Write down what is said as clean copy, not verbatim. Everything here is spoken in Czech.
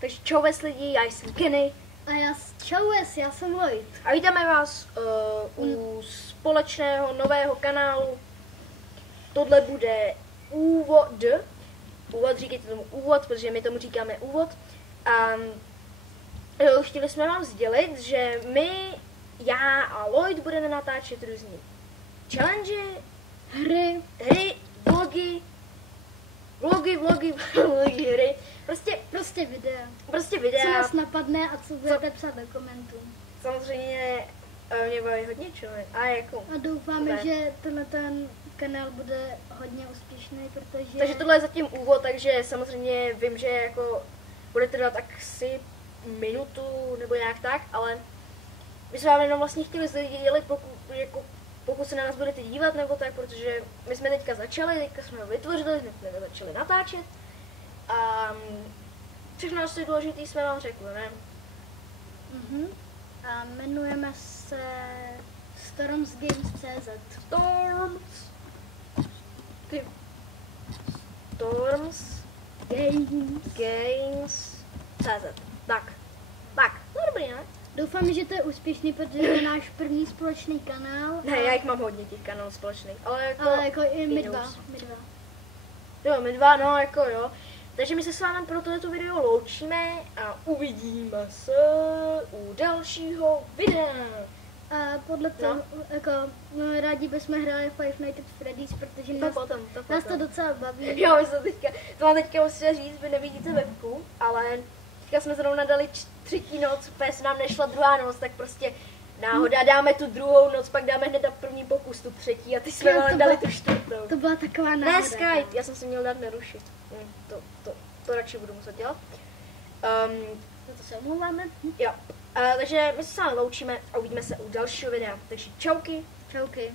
Takže čau lidi, já jsem Kenny. A čau, já jsem Lloyd. A vítáme vás u společného nového kanálu. Tohle bude úvod, říkejte tomu úvod, protože my tomu říkáme úvod. A chtěli jsme vám sdělit, že my, já a Lloyd budeme natáčet různý challenge, hry, vlogy, hry. Prostě videa. Co nás napadne a co budete psát do komentů. Samozřejmě mě baví hodně člověk. A doufáme, že ten kanál bude hodně úspěšný, protože... Takže tohle je zatím úvod, takže samozřejmě vím, že jako bude trvat asi minutu nebo nějak tak, ale my jsme vám jenom vlastně chtěli sdělit, pokud se na nás budete dívat nebo tak, protože my jsme teďka jsme ho vytvořili, jsme začali natáčet a všechno asi důležité jsme vám řekli, ne? A jmenujeme se StormsGames.cz. StormsGames.cz. Tak, no dobrý, ne? Doufám, že to je úspěšný, protože je náš první společný kanál. Ne, já jich mám hodně těch kanálů společných, ale jako i my dva. Jo, my dva, no jako jo. Takže my se s vámi pro tohleto video loučíme a uvidíme se u dalšího videa. A podle toho, rádi bychom hráli Five Nights at Freddy's, protože nás to docela baví. Jo, to vám teďka musím říct, vy nevidíte webku, ale teďka jsme zrovna dali třetí noc, úplně se nám nešla druhá noc, tak prostě náhoda dáme tu druhou noc, pak dáme hned na první pokus tu třetí a ty jsme vám dali tu čtvrtou. To byla taková náhoda. Ne, Skype, já jsem si měl dát nerušit. To radši budu muset dělat. To se omlouváme. Jo, takže my se s vámi loučíme a uvidíme se u dalšího videa. Takže čauky. Čauky.